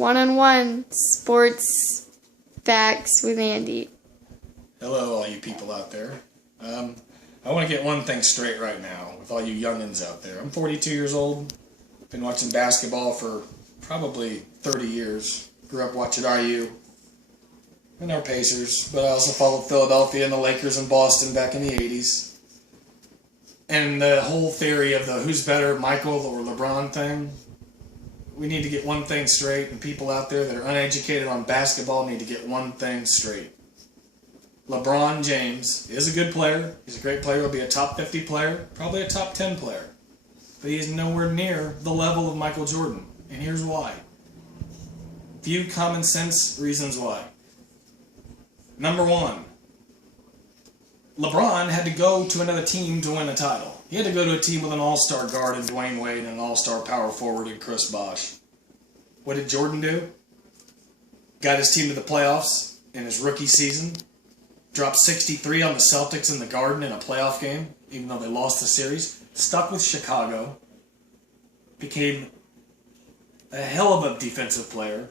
one-on-one sports facts with Andy. Hello, all you people out there. I want to get one thing straight right now with all you youngins out there. I'm 42 years old. Been watching basketball for probably 30 years. Grew up watching IU and our Pacers, but I also followed Philadelphia and the Lakers and Boston back in the 80s. And the whole theory of the who's better, Michael or LeBron thing, we need to get one thing straight, and people out there that are uneducated on basketball need to get one thing straight. LeBron James is a good player. He's a great player. He'll be a top 50 player, probably a top 10 player. But he is nowhere near the level of Michael Jordan. And here's why. Few common sense reasons why. Number one, LeBron had to go to another team to win a title. He had to go to a team with an all-star guard in Dwayne Wade and an all-star power forward in Chris Bosh. What did Jordan do? Got his team to the playoffs in his rookie season. Dropped 63 on the Celtics in the Garden in a playoff game, even though they lost the series. Stuck with Chicago. Became a hell of a defensive player.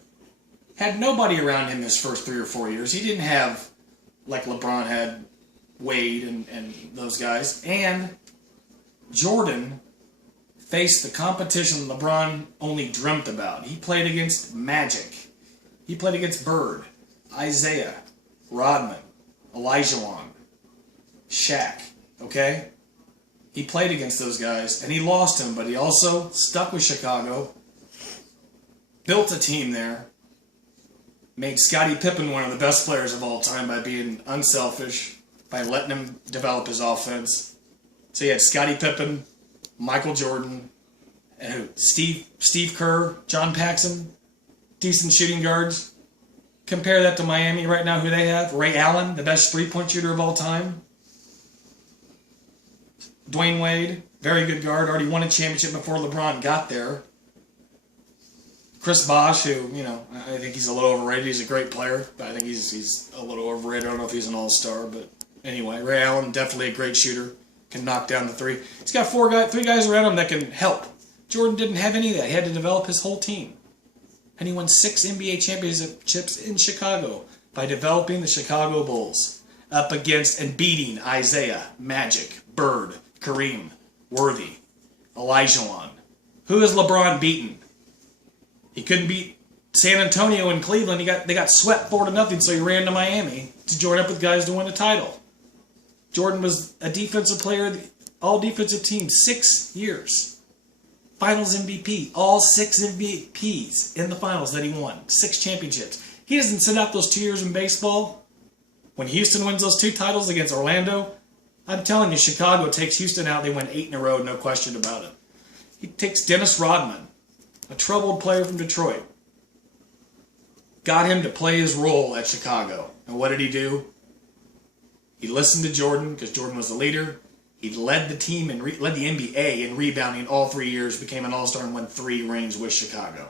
Had nobody around him his first 3 or 4 years. He didn't have, like LeBron had, Wade and those guys. And Jordan faced the competition LeBron only dreamt about. He played against Magic. He played against Bird, Isaiah, Rodman, Olajuwon, Shaq, okay? He played against those guys, and he lost him, but he also stuck with Chicago, built a team there, made Scottie Pippen one of the best players of all time by being unselfish, by letting him develop his offense. So you had Scottie Pippen, Michael Jordan, and who? Steve Kerr, John Paxson, decent shooting guards. Compare that to Miami right now, who they have. Ray Allen, the best three-point shooter of all time. Dwayne Wade, very good guard, already won a championship before LeBron got there. Chris Bosh, who, I think he's a little overrated. He's a great player, but I think he's a little overrated. I don't know if he's an all-star, but anyway, Ray Allen, definitely a great shooter. Can knock down the three. He's got three guys around him that can help. Jordan didn't have any of that. He had to develop his whole team. And he won 6 NBA championships in Chicago by developing the Chicago Bulls up against and beating Isaiah, Magic, Bird, Kareem, Worthy, Olajuwon. Who has LeBron beaten? He couldn't beat San Antonio and Cleveland. They got swept 4-0, so he ran to Miami to join up with guys to win a title. Jordan was a defensive player, all defensive team, 6 years. Finals MVP, all 6 MVPs in the finals that he won. 6 championships. He doesn't sit out those 2 years in baseball. When Houston wins those 2 titles against Orlando, I'm telling you, Chicago takes Houston out. They win 8 in a row, no question about it. He takes Dennis Rodman, a troubled player from Detroit. Got him to play his role at Chicago. And what did he do? He listened to Jordan because Jordan was the leader. He led the team and led the NBA in rebounding all 3 years, became an all-star, and won 3 rings with Chicago.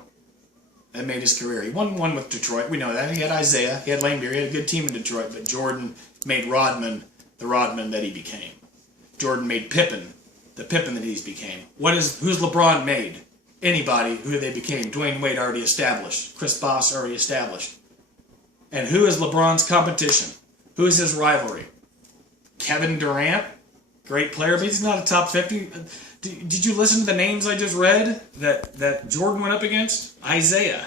That made his career. He won 1 with Detroit. We know that. He had Isaiah. He had Lane Beer. He had a good team in Detroit. But Jordan made Rodman the Rodman that he became. Jordan made Pippen the Pippen that he became. Who's LeBron made? Anybody who they became. Dwayne Wade already established. Chris Bosh already established. And who is LeBron's competition? Who is his rivalry? Kevin Durant, great player, but he's not a top 50. Did you listen to the names I just read that Jordan went up against? Isaiah,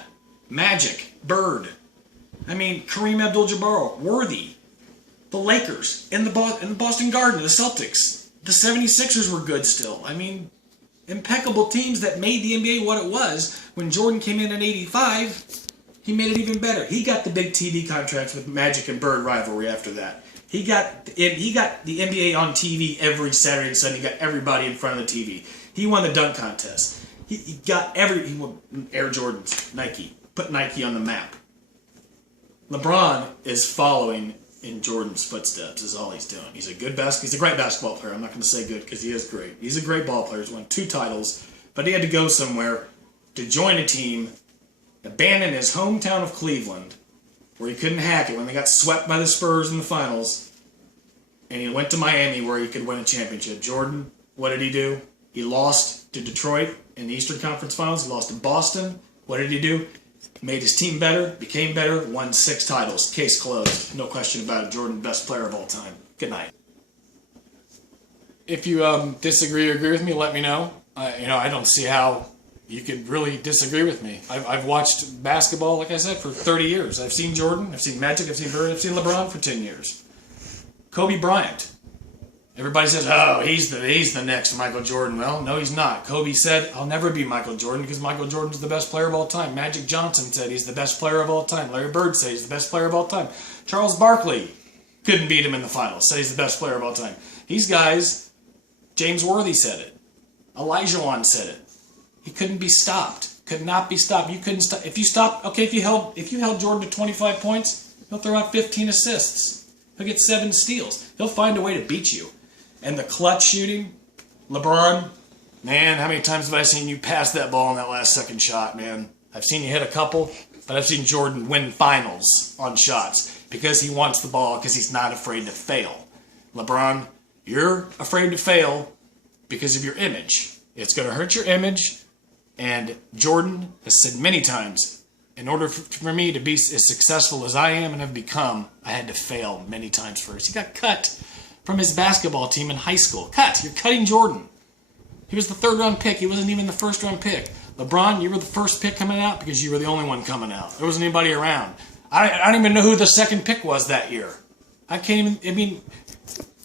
Magic, Bird. Kareem Abdul-Jabbar, Worthy, the Lakers, in the Boston Garden, the Celtics. The 76ers were good still. Impeccable teams that made the NBA what it was. When Jordan came in 85, he made it even better. He got the big TV contracts with Magic and Bird rivalry after that. He got the NBA on TV every Saturday and Sunday. He got everybody in front of the TV. He won the dunk contest. He won Air Jordans, Nike. Put Nike on the map. LeBron is following in Jordan's footsteps is all he's doing. He's a great basketball player. I'm not going to say good because he is great. He's a great ball player. He's won 2 titles. But he had to go somewhere to join a team, abandon his hometown of Cleveland, where he couldn't hack it when they got swept by the Spurs in the finals, and he went to Miami where he could win a championship. Jordan, what did he do? He lost to Detroit in the Eastern Conference Finals. He lost to Boston. What did he do? Made his team better, became better, won 6 titles. Case closed. No question about it. Jordan, best player of all time. Good night. If you disagree or agree with me, let me know. I don't see how you could really disagree with me. I've watched basketball, like I said, for 30 years. I've seen Jordan, I've seen Magic, I've seen Bird, I've seen LeBron for 10 years. Kobe Bryant. Everybody says, oh, he's the next Michael Jordan. Well, no, he's not. Kobe said, I'll never be Michael Jordan because Michael Jordan's the best player of all time. Magic Johnson said he's the best player of all time. Larry Bird said he's the best player of all time. Charles Barkley couldn't beat him in the finals, said he's the best player of all time. These guys, James Worthy said it. Elijah said it. He couldn't be stopped. Could not be stopped. You couldn't stop. If you held Jordan to 25 points, he'll throw out 15 assists. He'll get 7 steals. He'll find a way to beat you. And the clutch shooting, LeBron, man, how many times have I seen you pass that ball on that last second shot, man? I've seen you hit a couple, but I've seen Jordan win finals on shots because he wants the ball, because he's not afraid to fail. LeBron, you're afraid to fail because of your image. It's going to hurt your image, and Jordan has said many times, in order for me to be as successful as I am and have become, I had to fail many times first. He got cut from his basketball team in high school. Cut. You're cutting Jordan. He was the 3rd round pick. He wasn't even the 1st round pick. LeBron, you were the 1st pick coming out because you were the only one coming out. There wasn't anybody around. I don't even know who the 2nd pick was that year. In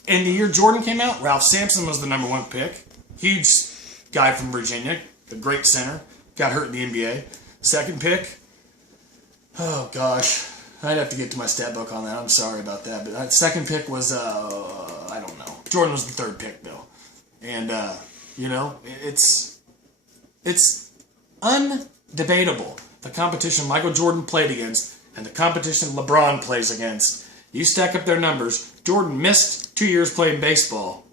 the year Jordan came out, Ralph Sampson was the number 1 pick. Huge guy from Virginia, the great center. Got hurt in the NBA. 2nd pick, oh gosh. I'd have to get to my stat book on that. I'm sorry about that. But that 2nd pick was, I don't know. Jordan was the 3rd pick, though. And, it's undebatable. The competition Michael Jordan played against and the competition LeBron plays against. You stack up their numbers. Jordan missed 2 years playing baseball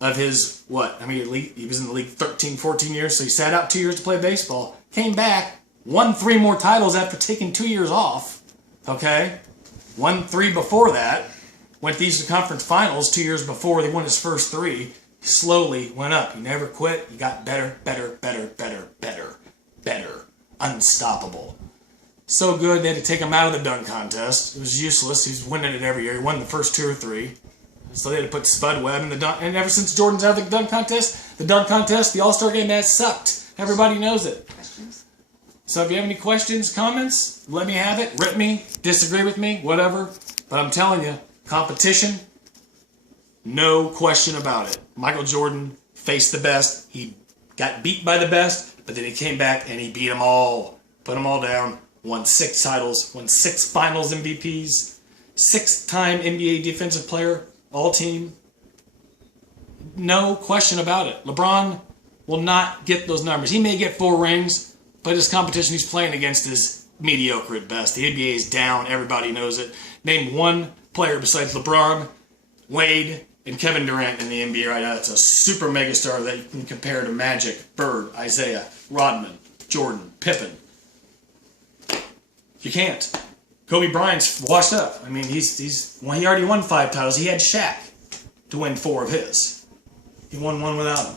of his, he was in the league 13, 14 years, so he sat out 2 years to play baseball, came back, won 3 more titles after taking 2 years off. Okay, won 3 before that, went to the Eastern Conference Finals 2 years before he won his first 3, slowly went up. He never quit. He got better, unstoppable. So good they had to take him out of the dunk contest. It was useless. He's winning it every year. He won the first 2 or 3. So they had to put Spud Webb in the dunk. And ever since Jordan's out of the dunk contest, the All-Star game has sucked. Everybody knows it. Questions? So if you have any questions, comments, let me have it. Rip me, disagree with me, whatever. But I'm telling you, competition, no question about it. Michael Jordan faced the best. He got beat by the best, but then he came back and he beat them all. Put them all down. Won 6 titles. Won 6 finals MVPs. 6-time NBA defensive player. All team. No question about it. LeBron will not get those numbers. He may get 4 rings, but his competition he's playing against is mediocre at best. The NBA is down. Everybody knows it. Name one player besides LeBron, Wade, and Kevin Durant in the NBA right now that's a super megastar that you can compare to Magic, Bird, Isaiah, Rodman, Jordan, Pippen. You can't. Kobe Bryant's washed up. I mean, he already won 5 titles. He had Shaq to win 4 of his. He won 1 without him.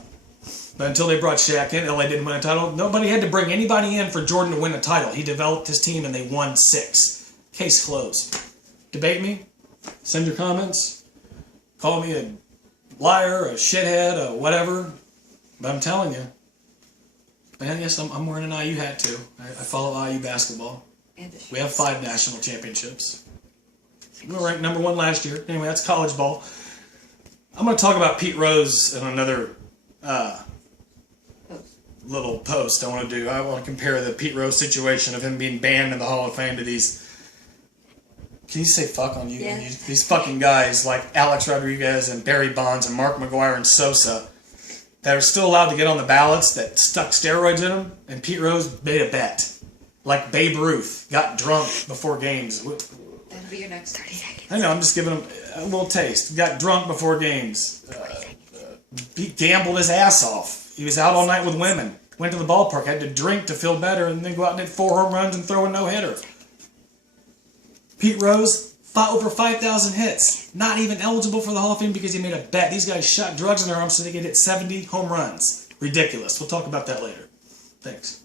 But until they brought Shaq in, LA didn't win a title. Nobody had to bring anybody in for Jordan to win a title. He developed his team and they won 6. Case closed. Debate me. Send your comments. Call me a liar, a shithead, a whatever. But I'm telling you. Man, yes, I'm wearing an IU hat too. I follow IU basketball. We have 5 national championships. We were ranked number 1 last year. Anyway, that's college ball. I'm going to talk about Pete Rose in another little post I want to do. I want to compare the Pete Rose situation of him being banned in the Hall of Fame to these... Can you say fuck on you? Yeah. These fucking guys like Alex Rodriguez and Barry Bonds and Mark McGuire and Sosa that are still allowed to get on the ballots that stuck steroids in them. And Pete Rose made a bet. Like Babe Ruth got drunk before games. That'll be your next 30 seconds. I know, I'm just giving him a little taste. Got drunk before games. He gambled his ass off. He was out all night with women. Went to the ballpark, had to drink to feel better, and then go out and hit 4 home runs and throw a no-hitter. Pete Rose fought over 5,000 hits. Not even eligible for the Hall of Fame because he made a bet. These guys shot drugs in their arms so they could hit 70 home runs. Ridiculous. We'll talk about that later. Thanks.